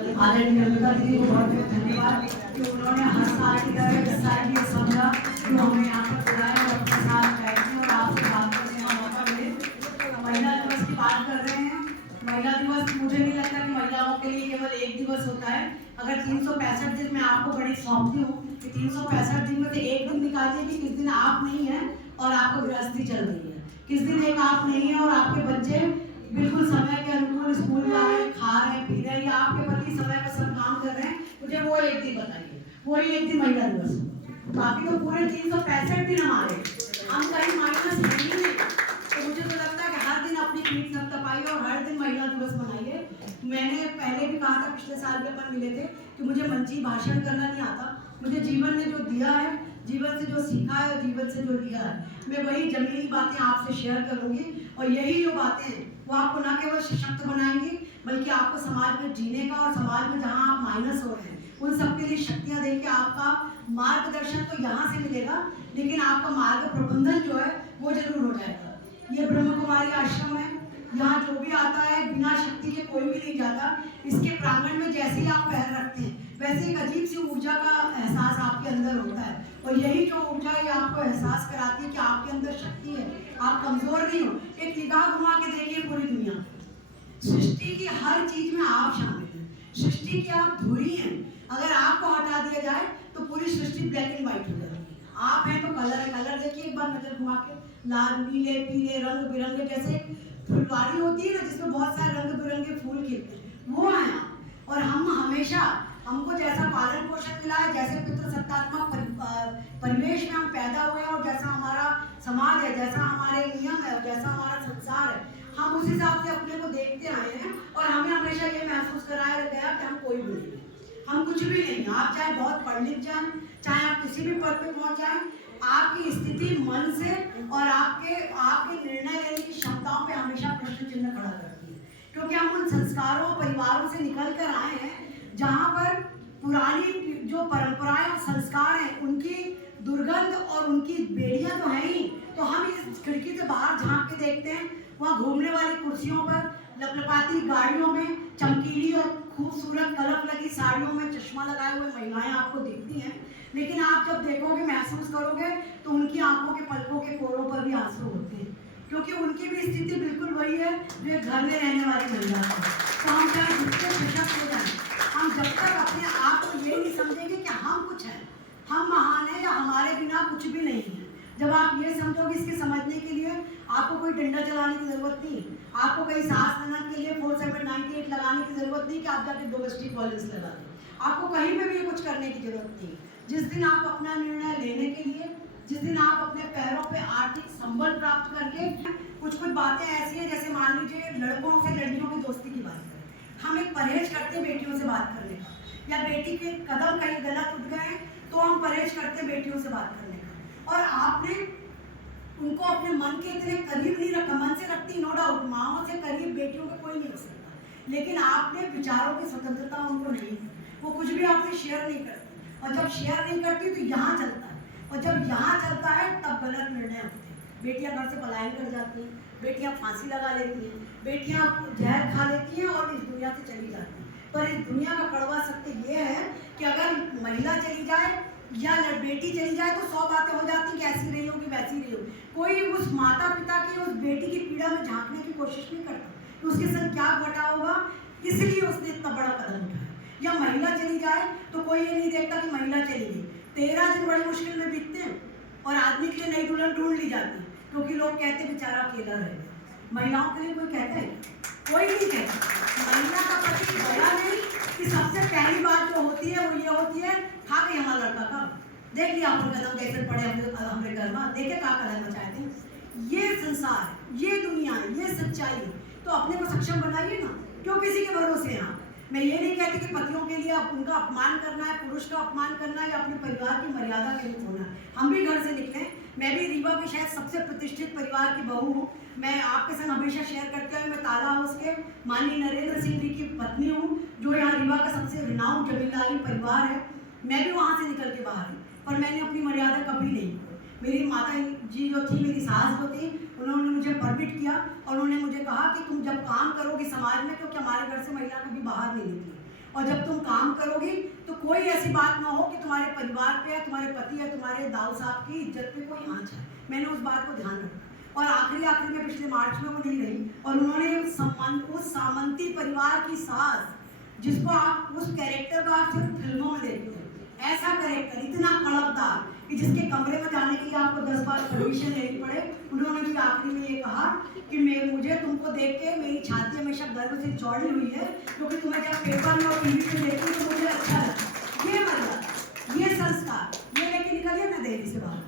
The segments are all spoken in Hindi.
आदरणीय अमिता दीदी को बहुत बहुत धन्यवाद कि उन्होंने हर साल की तरह इस साल भी ये समझा कि हमें यहाँ पर बुलाया और अपने साथ बैठने और आपसे बात करने का मौका मिले। महिला दिवस की बात कर रहे हैं। महिला दिवस मुझे नहीं लगता कि महिलाओं के लिए केवल एक दिवस होता है। अगर 365 दिन मैं आपको बड़ी सौंपती हूँ कि 365 दिन में से एक दिन निकालिए कि किस दिन आप नहीं है और आपको गृहस्थी चल रही है, किस दिन एक आप नहीं है और आपके बच्चे बिल्कुल समय के अनुकूल स्कूल जा रहे हैं, खा रहे हैं, पी रहे हैं या आपके पति समय पर सब काम कर रहे हैं। मुझे वो एक दिन बताइए, वही एक दिन महिला दिवस हो। बाकी तो पूरे 365 दिन हमारे हम कहीं माइनस नहीं। तो मुझे तो लगता है कि हर दिन अपनी पीठ थपथपाइए और हर दिन महिला दिवस मनाइए। मैंने पहले भी कहा था, पिछले साल भी अपन मिले थे, कि मुझे मंची भाषण करना नहीं आता। मुझे जीवन ने जो दिया है, जीवन से जो सीखा है, जीवन से जो लिया है, मैं वही जमीनी बातें आपसे शेयर करूंगी। और यही जो बातें हैं वो आपको न केवल सशक्त बनाएंगी बल्कि आपको समाज में जीने का और समाज में जहां आप माइनस हो रहे हैं उन सबके लिए शक्तियां देंगे। आपका मार्गदर्शन तो यहाँ से मिलेगा लेकिन आपका मार्ग प्रबंधन जो है वो जरूर हो जाएगा। ये ब्रह्म कुमारी आश्रम है, यहाँ जो भी आता है बिना शक्ति के कोई भी नहीं जाता। इसके प्रांगण में जैसे ही आप पैर रखते हैं वैसे एक अजीब सी ऊर्जा का एहसास आपके अंदर होता है और यही जो ऊर्जा ये आपको एहसास कराती है कि आपके अंदर शक्ति है, आप कमजोर नहीं हो। एक निगाह घुमा के देखिए पूरी दुनिया, सृष्टि की हर चीज में आप शामिल हैं, सृष्टि की आप धुरी हैं। अगर आपको हटा दिया जाए तो पूरी सृष्टि ब्लैक एंड व्हाइट हो जाएगी। आप हैं तो कलर है, कलर देखिए एक बार नजर घुमा के, लाल नीले पीले रंग बिरंगे, जैसे फुलवारी होती है ना जिसमें बहुत सारे रंग बिरंगे फूल खिलते हैं, वो है आप। और हम हमेशा, हमको जैसा पालन पोषण मिला है, जैसे पितृ सत्तात्मक परिवेश में हम पैदा हुए हैं और जैसा हमारा समाज है, जैसा हमारे नियम है, जैसा हमारा संसार है, हम उस हिसाब से अपने को देखते आए हैं। और हमें हमेशा ये महसूस कराया गया कि हम कोई भी नहीं, हम कुछ भी नहीं। आप चाहे बहुत पढ़ लिख जाएं, चाहे आप किसी भी पद पे पहुंच जाएं, आपकी स्थिति मन से और आपके निर्णय लेने की क्षमताओं पे हमेशा प्रश्न चिन्ह खड़ा करती है। क्योंकि हम उन संस्कारों परिवारों से निकल कर आए हैं जहाँ पर पुरानी जो परंपराएं और संस्कार हैं उनकी दुर्गंध और उनकी बेड़ियां तो है ही। तो हम इस खिड़की से बाहर झांक के देखते हैं, वहाँ घूमने वाली कुर्सियों पर, लपलपाती गाड़ियों में, चमकीली और खूबसूरत कलम लगी साड़ियों में चश्मा लगाए हुए महिलाएं आपको दिखती हैं। लेकिन आप जब देखोगे, महसूस करोगे तो उनकी आंखों के पलकों के कोरों पर भी आंसू होते हैं, क्योंकि उनकी भी स्थिति बिल्कुल वही है जो एक घर में रहने वाली महिला है। तो हम चाहे जितने सशक्त हो जाए, हम जब तक अपने आप को ये नहीं समझेंगे कि हम कुछ हैं, हम महान हैं या हमारे बिना कुछ भी नहीं है, जब आप ये समझोगे, इसके समझने के लिए आपको कोई डंडा चलाने की जरूरत नहीं, आपको कहीं सांस लेने के लिए 4798 लगाने की जरूरत नहीं कि आप जाके डोमेस्टिक वायलेंस लगा दें, आपको कहीं पे भी कुछ करने की जरूरत नहीं। जिस दिन आप अपना निर्णय लेने के लिए, जिस दिन आप अपने पैरों पे आर्थिक संबल प्राप्त करके, कुछ बातें ऐसी हैं जैसे मान लीजिए लड़कों से लड़कियों की दोस्ती की बात करें, हम एक परहेज करते हैं बेटियों से बात करने का, या बेटी के कदम कहीं गलत उठ गए तो हम परहेज करते हैं बेटियों से बात करने का। और आपने उनको अपने मन के इतने करीब नहीं रखा, मन से रखती नो डाउट, माओ से करीब बेटियों के कोई नहीं हो सकता, लेकिन आपने विचारों की स्वतंत्रता उनको नहीं दी, वो कुछ भी आपसे शेयर नहीं करती। और जब शेयर नहीं करती तो यहाँ चलता है, और जब यहाँ चलता है तब गलत निर्णय होते हैं। बेटियाँ घर से पलायन कर जाती हैं, बेटियाँ फांसी लगा लेती हैं, बेटियाँ जहर खा लेती हैं और इस दुनिया से चली जाती हैं। पर इस दुनिया का कड़वा सत्य ये है कि अगर महिला चली जाए या बेटी चली जाए तो 100 बातें हो जाती हैं कि ऐसी रही होगी वैसी रही होगी। कोई उस माता पिता की, उस बेटी की पीड़ा में झांकने की कोशिश नहीं करता कि उसके संग क्या घटा होगा, इसलिए उसने इतना बड़ा कदम उठाया। या महिला चली जाए तो कोई ये नहीं देखता कि महिला चली गई। 13 दिन बड़ी मुश्किल में बीतते हैं और आदमी के लिए नई दुल्हन ढूंढ ली जाती है, क्योंकि लोग कहते बेचारा अकेला रह गया। महिलाओं के लिए कोई कहता है? कोई नहीं कहता। महिला का पति गया नहीं कि सबसे पहली बात जो होती है वो ये होती है, खा गई हमारा लड़का का, देख लिया अपन कदम कैसे पड़े हमारे घर में, देखे का कदम मचाए थे। ये संसार, ये दुनिया, ये सच्चाई, तो अपने को सक्षम बनाइए ना, क्यों किसी के भरोसे हैं आप। मैं ये नहीं कहती कि पतियों के लिए उनका अपमान करना है, पुरुष का अपमान करना है या अपने परिवार की मर्यादा के लिए होना है। हम भी घर से निकले, मैं भी रीवा के शायद सबसे प्रतिष्ठित परिवार की बहू हूँ। मैं आपके संग हमेशा शेयर करते हुए, मैं ताला हाउस के माननीय नरेंद्र सिंह जी की पत्नी हूँ, जो यहाँ रीवा का सबसे रिनाउंड जमींदारी परिवार है। मैं भी वहाँ से निकल के बाहर हूँ, पर मैंने अपनी मर्यादा कभी नहीं की। मेरी माता जी जो थी, मेरी सास जो थी, उन्होंने मुझे परमिट किया और उन्होंने मुझे कहा कि तुम जब काम करोगे समाज में, क्योंकि हमारे घर से महिला कभी बाहर नहीं निकली, और जब तुम काम करोगी तो कोई ऐसी बात ना हो कि तुम्हारे परिवार पे या तुम्हारे पति या तुम्हारे दाऊ साहब की इज्जत पे कोई आँच है। मैंने उस बात को ध्यान रखा और आखिरी में पिछले मार्च में वो नहीं रही और उन्होंने उस सामंती परिवार की सास, जिसको आप उस कैरेक्टर को आप सिर्फ फिल्मों में देखते हैं, ऐसा कैरेक्टर इतना कड़कदार कि जिसके कमरे में जाने के लिए आपको 10 बार परमिशन लेनी पड़े, उन्होंने भी आखिरी में ये कहा कि मुझे तुमको देख के मेरी छाती हमेशा गर्व से चौड़ी हुई है, क्योंकि तुम्हें जब पेपर में और टीवी पे देखती तो मुझे अच्छा लगता। ये मतलब ये संस्कार ये लेके निकलिए ना देरी से बाहर।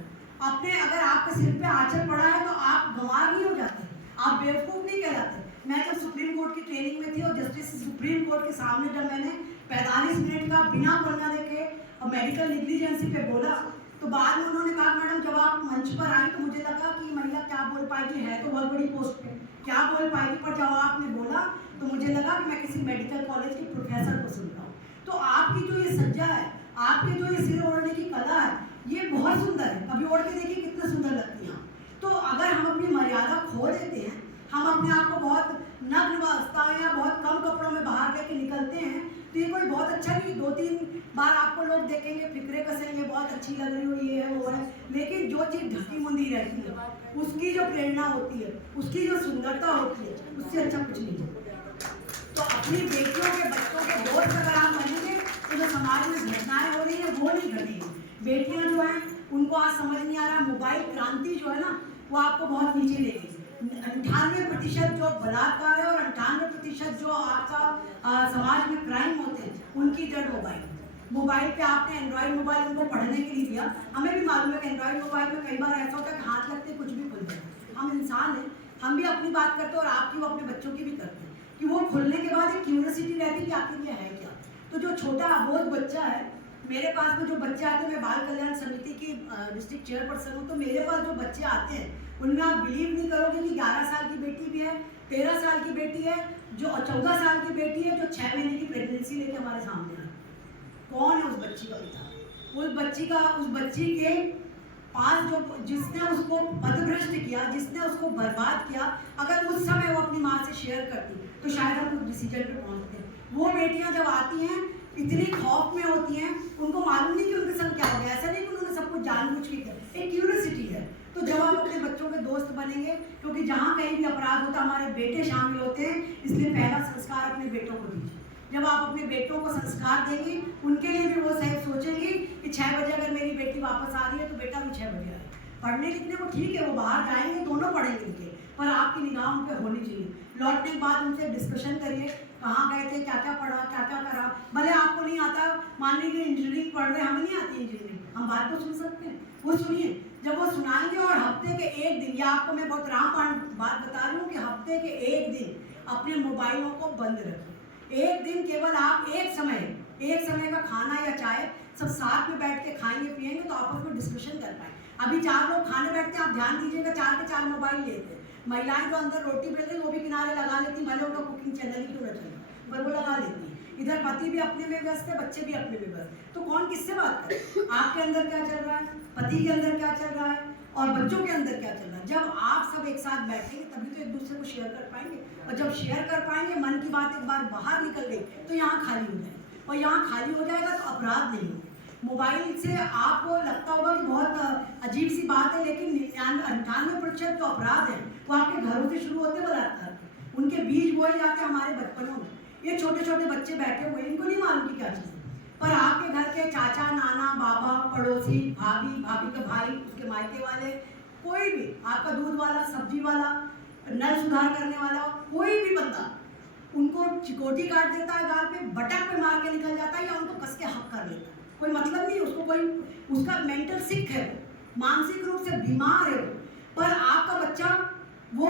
अपने अगर आपके सिर पे आंचल पड़ा है तो आप गंवार नहीं हो जाते, आप बेवकूफ़ नहीं कहलाते। मैं जब सुप्रीम कोर्ट की ट्रेनिंग में थी और जस्टिस सुप्रीम कोर्ट के सामने जब मैंने 45 मिनट का बिना बोलना देखे और मेडिकल नेग्लिजेंसी पे बोला, तो बाद में उन्होंने कहा मैडम जब आप मंच पर आई तो मुझे लगा कि महिला क्या बोल पाएगी, है तो बहुत बड़ी पोस्ट पे, क्या बोल पाएगी, पर जब आपने बोला तो मुझे लगा कि मैं किसी मेडिकल कॉलेज के प्रोफेसर को सुन रहा हूँ। तो आपकी जो ये सज्जा है, आपकी जो ये सिर ओढ़ने की कला है, ये बहुत सुंदर है। अभी ओढ़ के देखिए कितना सुंदर लगती हैं। तो अगर हम अपनी मर्यादा खो देते हैं, हम अपने आप को बहुत नग्न अवस्था या बहुत कम कपड़ों में बाहर लेके निकलते हैं, तो ये कोई बहुत अच्छा नहीं। 2-3 बार आपको लोग देखेंगे, फिक्रे कसेंगे, बहुत अच्छी लग रही हो, ये है वो है, लेकिन जो चीज़ ढकी मुंदी रहती है, उसकी जो प्रेरणा होती है, उसकी जो सुंदरता होती है, उससे अच्छा कुछ नहीं है। तो अपनी बेटियों के बच्चों के दोस्त अगर आप बनेंगे तो जो समाज में घटनाएं हो रही है वो नहीं घटेंगी। बेटियां जो हैं उनको आज समझ नहीं आ रहा, मोबाइल क्रांति जो है ना वो आपको बहुत नीचे ले गई। 98% जो बलात्कार है और 98% जो आपका समाज में क्राइम होते हैं उनकी जड़ मोबाइल पे आपने एंड्रॉइड मोबाइल उनको पढ़ने के लिए दिया। हमें भी मालूम है कि एंड्रॉइड मोबाइल में कई बार ऐसा होता है कि हाथ लगते कुछ भी खुल जाए। हम इंसान हैं, हम भी अपनी बात करते हैं और आपकी वो अपने बच्चों की भी करते हैं कि वो खुलने के बाद एक क्यूरियोसिटी रहती है कि आखिर ये है क्या। तो जो छोटा अबोध बच्चा है, मेरे पास में जो बच्चे आते हैं, मैं बाल कल्याण समिति की डिस्ट्रिक्ट चेयरपर्सन हूँ, तो मेरे पास जो बच्चे आते हैं उनमें आप बिलीव नहीं करोगे कि 11 साल की बेटी भी है, 13 साल की बेटी है, जो 14 साल की बेटी है, जो 6 महीने की प्रेगनेंसी लेके हमारे सामने है। कौन है उस बच्ची का पिता? उस बच्ची के पास जो जिसने उसको पथभ्रष्ट किया, जिसने उसको बर्बाद किया, अगर उस समय वो अपनी माँ से शेयर करती तो शायद हम उस डिसीजन पे पहुँचते। वो बेटियाँ जब आती हैं इतनी खौफ में होती हैं, उनको मालूम नहीं कि उनके संग क्या हो गया। ऐसा नहीं कि उन्होंने सब कुछ जानबूझ के किया, एक क्यूरियोसिटी है। तो जब आप अपने बच्चों के दोस्त बनेंगे, क्योंकि जहाँ कहीं भी अपराध होता है हमारे बेटे शामिल होते हैं, इसलिए पहला संस्कार अपने बेटों को दीजिए। जब आप अपने बेटों को संस्कार देंगे, उनके लिए भी वो शायद सोचेंगे कि 6 बजे अगर मेरी बेटी वापस आ रही है तो बेटा भी 6 बजे आए। पढ़ने लिखने को ठीक है, वो बाहर जाएंगे, दोनों पढ़ेंगे लिखे, पर आपकी निगाह उन पर होनी चाहिए। लौटने के बाद उनसे डिस्कशन करिए, कहाँ गए थे, क्या क्या पढ़ा, क्या क्या करा। भले आपको नहीं आता, मान लीजिए इंजीनियरिंग पढ़ रहे, हमें नहीं आती इंजीनियरिंग, हम बात तो सुन सकते हैं, वो सुनिए। जब वो सुनाएंगे और हफ्ते के 1 दिन, या आपको मैं बहुत रामबाण बात बता रही हूँ कि हफ्ते के 1 दिन अपने मोबाइलों को बंद रखें। 1 दिन केवल आप एक समय का खाना या चाय सब साथ में बैठ के खाएंगे पिएंगे तो आपस में डिस्कशन कर पाए। अभी 4 लोग खाने बैठते हैं, आप ध्यान दीजिएगा, 4 के 4 मोबाइल लेते हैं। महिलाएं जो अंदर रोटी बेल रही वो भी किनारे लगा लेती, भले उनका कुकिंग चैनल ही क्यों न चले, पर वो लगा लेती है। इधर पति भी अपने में व्यस्त है, बच्चे भी अपने में व्यस्त, तो कौन किससे बात करे? आपके अंदर क्या चल रहा है, पति के अंदर क्या चल रहा है और बच्चों के अंदर क्या चल रहा है। जब आप सब एक साथ बैठेंगे तभी तो एक दूसरे को शेयर कर पाएंगे, और जब शेयर कर पाएंगे, मन की बात एक बार बाहर निकल गई तो यहाँ खाली हो जाएगी, और यहाँ खाली हो जाएगा तो अपराध नहीं होगा। मोबाइल से आपको लगता होगा कि बहुत अजीब सी बात है, लेकिन 98% जो अपराध हैं वो आपके घरों से शुरू होते बलात्कार, उनके बीज बोए जाते हैं हमारे बचपनों में। ये छोटे छोटे बच्चे बैठे हुए, इनको नहीं मालूम कि क्या चीज़, पर आपके घर के चाचा, नाना, बाबा, पड़ोसी, भाभी का भाई, उसके मायके वाले, कोई भी, आपका दूध वाला, सब्जी वाला, नल सुधार करने वाला, कोई भी बंदा उनको चिकोटी काट देता है गाल पे, बटक पे मार के निकल जाता है, या उनको कस के हक कर लेता है। कोई मतलब नहीं उसको, कोई उसका मेंटल सिक है, मानसिक रूप से बीमार है, पर आपका बच्चा वो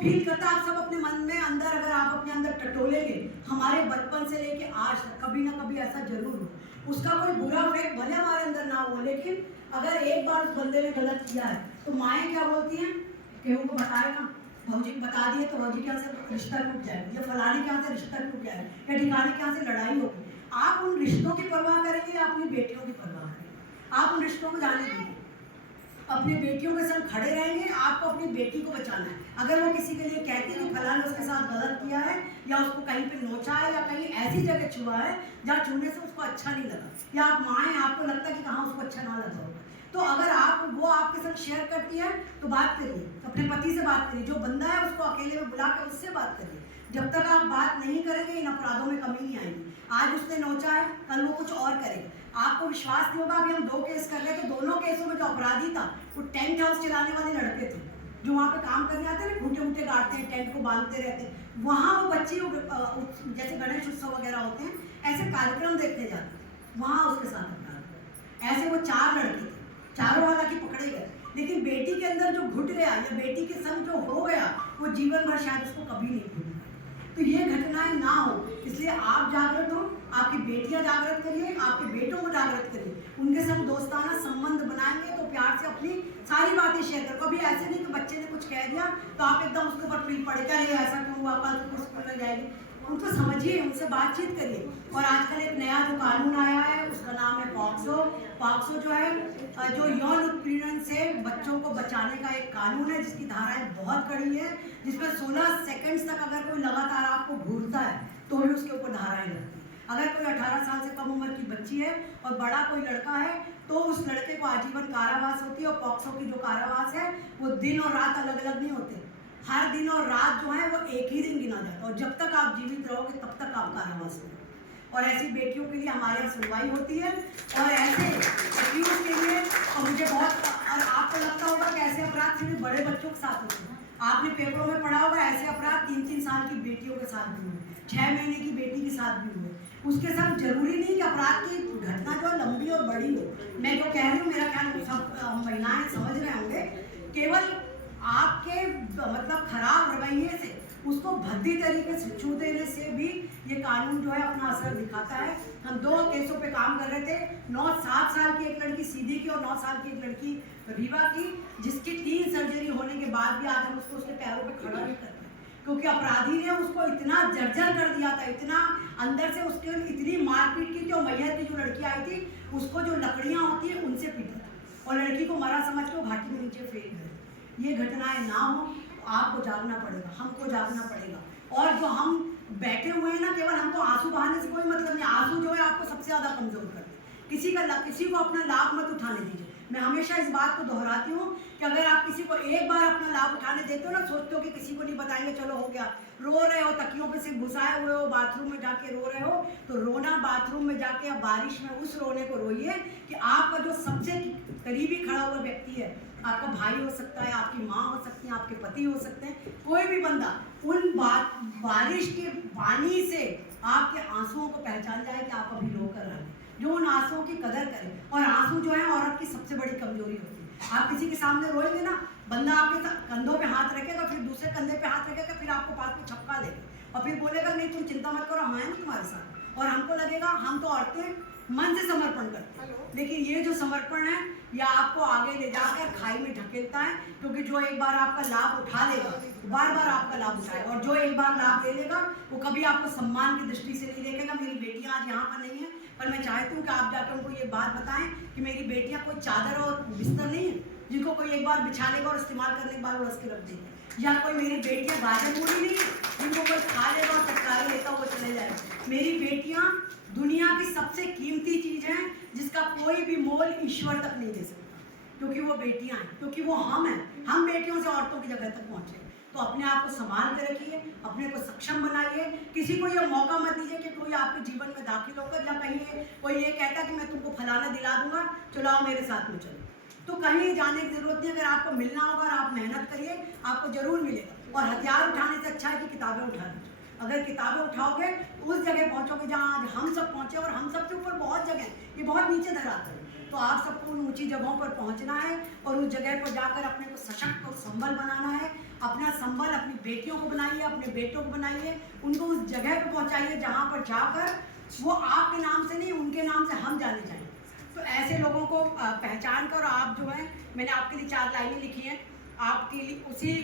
फील करता है। आप सब अपने मन में अंदर, अगर आप अपने अंदर टटोलेंगे, हमारे बचपन से लेके आज तक कभी ना कभी ऐसा जरूर हो। उसका कोई बुरा इफेक्ट भले हमारे अंदर ना हो, लेकिन अगर एक बार उस बंदे ने गलत किया है तो माएँ क्या बोलती हैं कि उनको बताएगा, भौजी बता दिए तो भौजी के यहाँ से रिश्ता टूट जाएगा, या फलाने के यहाँ से रिश्ता टूट जाएगा, या ठिकाने के यहाँ से लड़ाई होगी। आप उन रिश्तों की परवाह करेंगे या अपनी बेटियों की परवाह करेंगे? आप उन रिश्तों को जाने दीजिए। अपनी बेटियों के संग खड़े रहेंगे। आपको अपनी बेटी को बचाना है। अगर वो किसी के लिए कहती है कि फलाना उसके साथ गलत किया है, या उसको कहीं पे नोचा है, या कहीं ऐसी जगह छुआ है जहाँ छूने से उसको अच्छा नहीं लगा, या आप माँ हैं, आपको लगता है कि कहाँ उसको अच्छा ना लगा होगा, तो अगर वो आपके साथ शेयर करती है तो बात करिए, अपने पति से बात करिए। जो बंदा है उसको अकेले में बुला कर उससे बात करिए। जब तक आप बात नहीं करेंगे इन अपराधों में कमी नहीं आएगी। आज उसने नोचा है, कल वो कुछ और करेगा। आपको विश्वास नहीं होगा, अभी हम 2 केस कर रहे थे, दोनों केसों में जो अपराधी था वो टेंट हाउस चलाने वाले लड़के थे, जो वहाँ पे काम करने आते हैं ना, घूटे घूटे गाड़ते हैं, टेंट को बांधते रहते हैं। वहाँ वो बच्चे जैसे गणेश उत्सव वगैरह होते हैं, ऐसे कार्यक्रम देखने जाते हैं, वहाँ उसके साथ अपराध। ऐसे वो 4 लड़के थे, चारों हालांकि पकड़े गए, लेकिन बेटी के अंदर जो घुट गया या बेटी के संग जो हो गया वो जीवन भर शायद उसको कभी नहीं भूलेगा। तो ये घटनाएं ना हो, इसलिए आप जागृत हो, आपकी बेटियां जागृत करिए, आपके बेटों को जागृत करिए, उनके संग दोस्ताना संबंध बनाएंगे तो प्यार से अपनी सारी बातें शेयर करो। कभी ऐसे नहीं कि बच्चे ने कुछ कह दिया तो आप एकदम उसके ऊपर पीट पड़े, क्या ये ऐसा क्यों हुआ, कल तो स्कूल में जाएगी। उनको समझिए, उनसे बातचीत करिए। और आजकल एक नया जो कानून आया है उसका नाम है पॉक्सो। पॉक्सो जो है जो यौन उत्पीड़न से बच्चों को बचाने का एक कानून है, जिसकी धाराएं बहुत कड़ी है, जिसमें 16 सेकंड्स तक अगर कोई लगातार आपको घूरता है तो भी उसके ऊपर धाराएं लगती हैं। अगर कोई 18 साल से कम उम्र की बच्ची है और बड़ा कोई लड़का है तो उस लड़के को आजीवन कारावास होती है। और पॉक्सो की जो कारावास है वो दिन और रात अलग अलग नहीं होते, हर दिन और रात जो है वो एक ही दिन गिना जाता है, और जब तक आप जीवित रहोगे तब तक आप कारावास होगे। और ऐसी बेटियों के लिए हमारे यहाँ सुनवाई होती है, और ऐसे एक्यूज के लिए। और मुझे बहुत, और आपको लगता होगा कि ऐसे अपराध सिर्फ बड़े बच्चों के साथ होते हैं। आपने पेपरों में पढ़ा होगा ऐसे अपराध 3-3 साल की बेटियों के साथ भी हुए, 6 महीने की बेटी के साथ भी हुए। उसके साथ जरूरी नहीं कि अपराध की घटना जो लंबी और बड़ी हो। मैं जो कह रही हूँ, मेरा ख्याल सब महिलाएं समझ रहे होंगे, केवल आपके मतलब खराब रवैये से, उसको भद्दी तरीके से छू देने से भी ये कानून जो है अपना असर दिखाता है। हम 2 केसों पे काम कर रहे थे, 7 साल की एक लड़की सीधी की और 9 साल की एक लड़की रीवा की, जिसकी 3 सर्जरी होने के बाद भी आज हम उसको उसके पैरों पे खड़ा नहीं करते, क्योंकि अपराधी ने उसको इतना जर्जर कर दिया था, इतना अंदर से उसके इतनी मारपीट की थी। और मैहर की जो लड़की आई थी उसको जो लकड़ियाँ होती है उनसे पीटा था, और लड़की को मरा समझ के घाटी में नीचे फेंक गए। ये घटनाएं ना हो, आपको जागना पड़ेगा, हमको जागना पड़ेगा। और जो हम बैठे हुए हैं ना, केवल हमको आंसू बहाने से कोई मतलब नहीं। आंसू जो है आपको सबसे ज़्यादा कमजोर करते हैं। किसी को अपना लाभ मत उठाने दीजिए। मैं हमेशा इस बात को दोहराती हूँ कि अगर आप किसी को एक बार अपना लाभ उठाने देते हो ना, सोचते हो कि किसी को नहीं बताएंगे, चलो हो गया, रो रहे हो, तकियों पे सिर्फ घुसाए हुए हो, बाथरूम में जाके रो रहे हो, तो रोना बाथरूम में जाके या बारिश में उस रोने को रोइए कि आपका जो सबसे करीबी खड़ा हुआ व्यक्ति है, आपका भाई हो सकता है, आपकी माँ हो सकती है, आपके पति हो सकते हैं, कोई भी बंदा, उन बारिश के पानी से आपके आंसुओं को पहचान जाए कि आप अभी रो कर रहे हैं, जो उन आंसुओं की कदर करें। और आंसू जो है औरत की सबसे बड़ी कमजोरी होती है। आप किसी के सामने रोएंगे ना, बंदा आपके कंधों पे हाथ रखेगा, फिर दूसरे कंधे पे हाथ रखेगा, फिर आपको पास में छपका देगा और फिर बोलेगा नहीं तुम चिंता मत करो, हम हैं ना तुम्हारे साथ। और हमको लगेगा हम तो औरतें मन से समर्पण करते हैं, लेकिन ये जो समर्पण है या आपको आगे ले जाकर खाई में ढकेलता है, क्योंकि जो एक बार आपका लाभ उठा लेगा बार बार आपका लाभ उठाएगा, और जो एक बार लाभ ले लेगा वो कभी आपको सम्मान की दृष्टि से नहीं देखेगा। मेरी बेटियां आज यहाँ पर नहीं है, पर मैं चाहती हूँ कि आप जाकर उनको ये बात बताएं कि मेरी बेटियां कोई चादर और बिस्तर नहीं है जिनको कोई एक बार बिछा लेगा और इस्तेमाल करने के बाद उड़स के रख देगा, या कोई मेरी बेटियां गाजर पूरी नहीं है जिनको कोई खा लेगा और चटकारे लेता हुआ चले जाएगा। मेरी बेटियां दुनिया की सबसे कीमती चीज है जिसका कोई भी मोल ईश्वर तक नहीं दे सकता, क्योंकि वो बेटियां हैं, क्योंकि वो हम हैं। हम बेटियों से औरतों की जगह तक पहुंचे। तो अपने आप को संभाल के रखिए, अपने को सक्षम बनाइए। किसी को ये मौका मत दीजिए कि कोई आपके जीवन में दाखिल होकर या कहीं कोई ये कहता कि मैं तुमको फलाना दिला दूंगा, चलो आओ मेरे साथ में चलो, तो कहीं जाने की जरूरत नहीं। अगर आपको मिलना होगा और आप मेहनत करिए, आपको जरूर मिलेगा। और हथियार उठाने से अच्छा है कि किताबें उठा लीजिए। अगर किताबें उठाओगे तो उस जगह पहुंचोगे जहां आज हम सब पहुंचे, और हम सबसे ऊपर बहुत जगह, ये बहुत नीचे धरातल है। तो आप सबको उन ऊंची जगहों पर पहुंचना है और उस जगह पर जाकर अपने को सशक्त और संबल बनाना है। अपना संबल अपनी बेटियों को बनाइए, अपने बेटों को बनाइए, उनको उस जगह पर पहुंचाइए जहां पर जाकर वो आपके नाम से नहीं, उनके नाम से हम जाने जाएंगे। तो ऐसे लोगों को पहचान कर आप जो है, मैंने आपके लिए 4 लाइनें लिखी हैं, आपके लिए उसी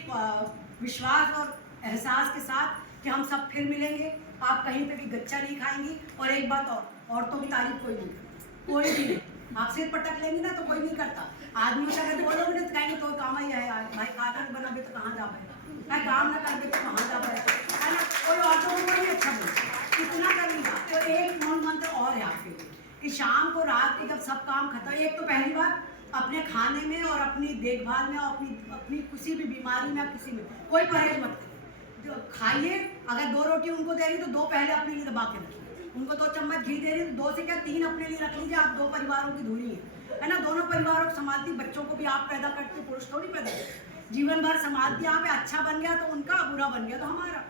विश्वास और एहसास के साथ कि हम सब फिर मिलेंगे, आप कहीं पे भी गच्चा नहीं खाएंगी। और एक बात और, औरतों की तारीफ कोई नहीं करता, कोई भी नहीं, आप सिर पटक लेंगे ना तो कोई नहीं करता। आदमी से अगर बोलोगे तो कहेंगे तो काम ही है यार, भाई खाना बना भी तो कहाँ जा पाए, काम ना कर भी तो कहाँ जा पाए, है ना। कोई ऑटो को नहीं अच्छा बोलता, कितना करेगा। तो एक मूल मंत्र और है आपके लिए कि शाम को रात के जब सब काम खत्म, एक तो पहली बात अपने खाने में और अपनी देखभाल में और अपनी किसी भी बीमारी में, किसी में कोई परहेज मत करिए। जो खाइए, अगर 2 रोटी उनको दे रही तो 2 पहले अपने लिए दबा के रखिए। उनको 2 चम्मच घी दे रही तो 2 से क्या 3 अपने लिए रख लीजिए। आप 2 परिवारों की धुरी है ना, दोनों परिवारों को संभालती। बच्चों को भी आप पैदा करते, पुरुष थोड़ी पैदा करते, जीवन भर संभालती। यहाँ पे अच्छा बन गया तो उनका, बुरा बन गया तो हमारा,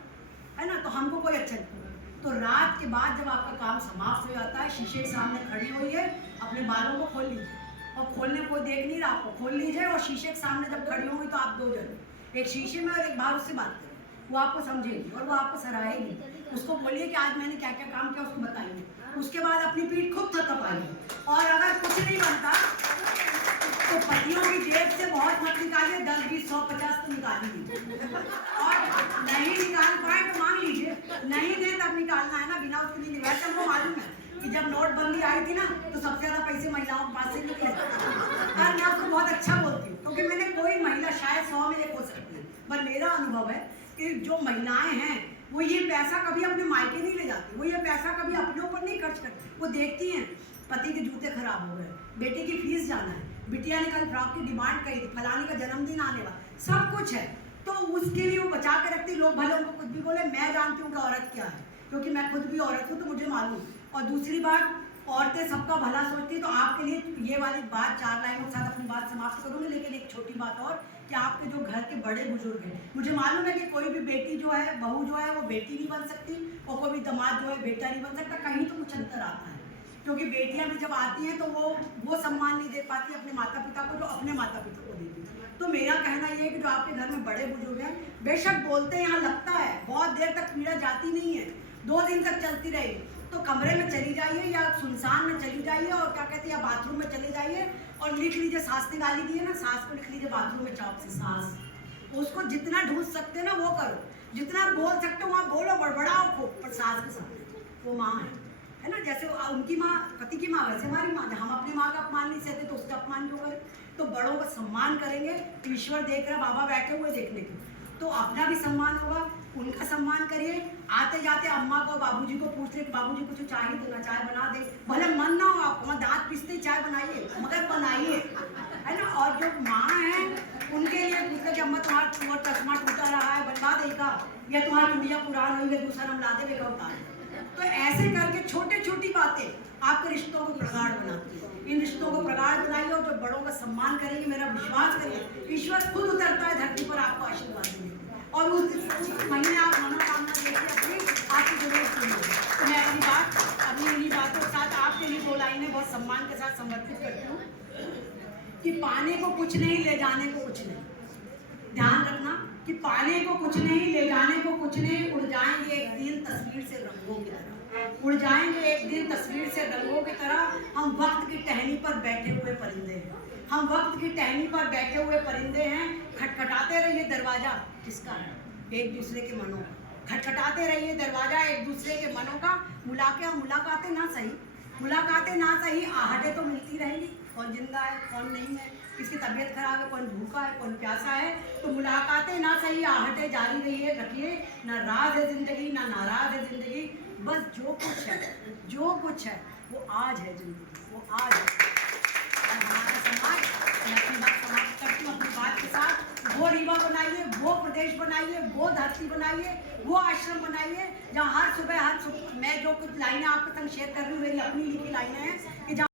है ना। तो हमको कोई अच्छा नहीं। तो रात के बाद जब आपका काम समाप्त हो जाता है, शीशे के सामने खड़ी हुई है, अपने बालों को खोल लीजिए। और खोलने कोई देख नहीं रहा, आपको खोल लीजिए। और शीशे के सामने जब खड़ी होंगी तो आप 2 जन, एक शीशे में और एक बाहर उससे बात करें। वो आपको समझेगी और वो आपको सराहेगी। उसको बोलिए कि आज मैंने क्या क्या काम किया, उसको बताइए। उसके बाद अपनी पीठ खूब थपथपाइए। और अगर कुछ नहीं बनता तो पतियों की जेब से बहुत मत निकालिए, 10, 20, 100, 50 तो निकाल लीजिए। और नहीं निकाल पाए तो मांग लीजिए, नहीं दे तब निकालना है ना, बिना उसके नहीं। वैसे हमको मालूम है कि जब नोटबंदी आई थी ना तो सबसे ज्यादा पैसे महिलाओं के पास से निकले। और मैं आपको बहुत अच्छा बोलती हूँ क्योंकि मैंने कोई महिला, शायद 100 में 1 हो सकती है, पर मेरा अनुभव है कि जो महिलाएं हैं वो ये पैसा कभी अपने मायके नहीं ले जाती, वो ये पैसा कभी अपने ऊपर नहीं खर्च करती। वो देखती हैं पति के जूते खराब हो गए, बेटे की फीस जाना है, बिटिया ने कल फ्रॉक की डिमांड करी थी, फलाने का जन्मदिन आने वाला, सब कुछ है, तो उसके लिए वो बचा के रखती। लोग भले उनको कुछ भी बोले, मैं जानती हूँ कि औरत क्या है, क्योंकि मैं खुद भी औरत हूँ तो मुझे मालूम। और दूसरी बात, औरतें सबका भला सोचती। तो आपके लिए ये वाली बात 4 लाइनों के साथ अपनी बात समाप्त करूँगी। लेकिन एक छोटी बात और कि आपके जो घर के बड़े बुजुर्ग हैं, मुझे मालूम है कि कोई भी बेटी जो है, बहू जो है वो बेटी नहीं बन सकती, और कोई भी दामाद जो है बेटा नहीं बन सकता। कहीं तो कुछ अंतर आता है, क्योंकि बेटियां भी जब आती हैं तो वो सम्मान नहीं दे पाती अपने माता पिता को जो अपने माता पिता को देती। तो मेरा कहना ये है कि जो आपके घर में बड़े बुजुर्ग हैं, बेशक बोलते हैं यहाँ लगता है, बहुत देर तक पीड़ा जाती नहीं है, 2 दिन तक चलती रहेगी, तो कमरे में चली जाइए या सुनसान में चली जाइए और क्या कहते हैं, बाथरूम में चले जाइए और लिख लीजिए। सास ने गाली दी है ना, सास को लिख लीजिए बाथरूम में चौक से सास। उसको जितना ढूंढ सकते हैं ना वो करो, जितना बोल सकते हो वहाँ बोलो, बड़बड़ाओ खूब, पर सास के साथ वो माँ है ना। जैसे उनकी माँ, पति की माँ, वैसे हमारी माँ। हम अपनी माँ का अपमान नहीं सहते तो उसका अपमान क्यों करें। तो बड़ों का सम्मान करेंगे, ईश्वर देख रहा, बाबा बैठे हुए देखने के, तो अपना भी सम्मान होगा, उनका सम्मान करिए। आते जाते अम्मा को, बाबूजी को पूछ ले कि बाबूजी कुछ चाहिए तो ना, चाय बना दे, भले मन ना हो आपको, दांत पिसते चाय बनाइए, मगर बनाइए, है ना। और जो माँ है उनके लिए पूछ ले कि अम्मा तुम्हारा चश्मा टूटा रहा है, बनवा देगा, या तुम्हारी चूड़ियाँ पुरान हुई है, दूसरा हम ला देगा उतार। तो ऐसे करके छोटी छोटी बातें आपके रिश्तों को प्रगाढ़ बनाती है। इन रिश्तों को प्रगाढ़ बनाइए और जो बड़ों का सम्मान करेंगे, मेरा विश्वास करिए, ईश्वर खुद उतरता है धरती पर आपको आशीर्वाद देने, और उस महीने आप मनोकामना देखिए अपनी, आपकी जरूरत नहीं होगी। तो मैं अपनी बात, अपनी इन्हीं बातों के साथ आपके लिए 2 लाइनें बहुत सम्मान के साथ समर्पित करती हूँ कि पाने को कुछ नहीं, ले जाने को कुछ नहीं। ध्यान रखना कि पाने को कुछ नहीं, ले जाने को कुछ नहीं, उड़ जाएंगे एक दिन तस्वीर से रंगों की तरह, उड़ जाएंगे एक दिन तस्वीर से रंगों की तरह। हम वक्त की टहनी पर बैठे हुए परिंदे हैं, हम वक्त की टहनी पर बैठे हुए परिंदे हैं। खटखटाते रहिए दरवाजा, किसका है? एक दूसरे के मनों का। खटखटाते रहिए दरवाजा एक दूसरे के मनों का। मुलाकातें ना सही, मुलाकातें ना सही, आहटें तो मिलती रहेंगी। कौन जिंदा है, कौन नहीं है, किसकी तबीयत खराब है, कौन भूखा है, कौन प्यासा है। तो मुलाकातें ना सही, आहटें जारी रहिए, रखिए। ना राज है जिंदगी, ना नाराज है जिंदगी, बस जो कुछ है, जो कुछ है वो आज है जिंदगी, वो आज है। और हमारा समाज, मैं अपनी बात समाप्त करती हूँ अपनी बात के साथ, वो रीवा बनाइए, वो प्रदेश बनाइए, वो धरती बनाइए, वो आश्रम बनाइए जहाँ हर सुबह मैं जो कुछ लाइनें आपके संग शेयर कर रही हूँ, मेरी अपनी लिखी लाइनें हैं कि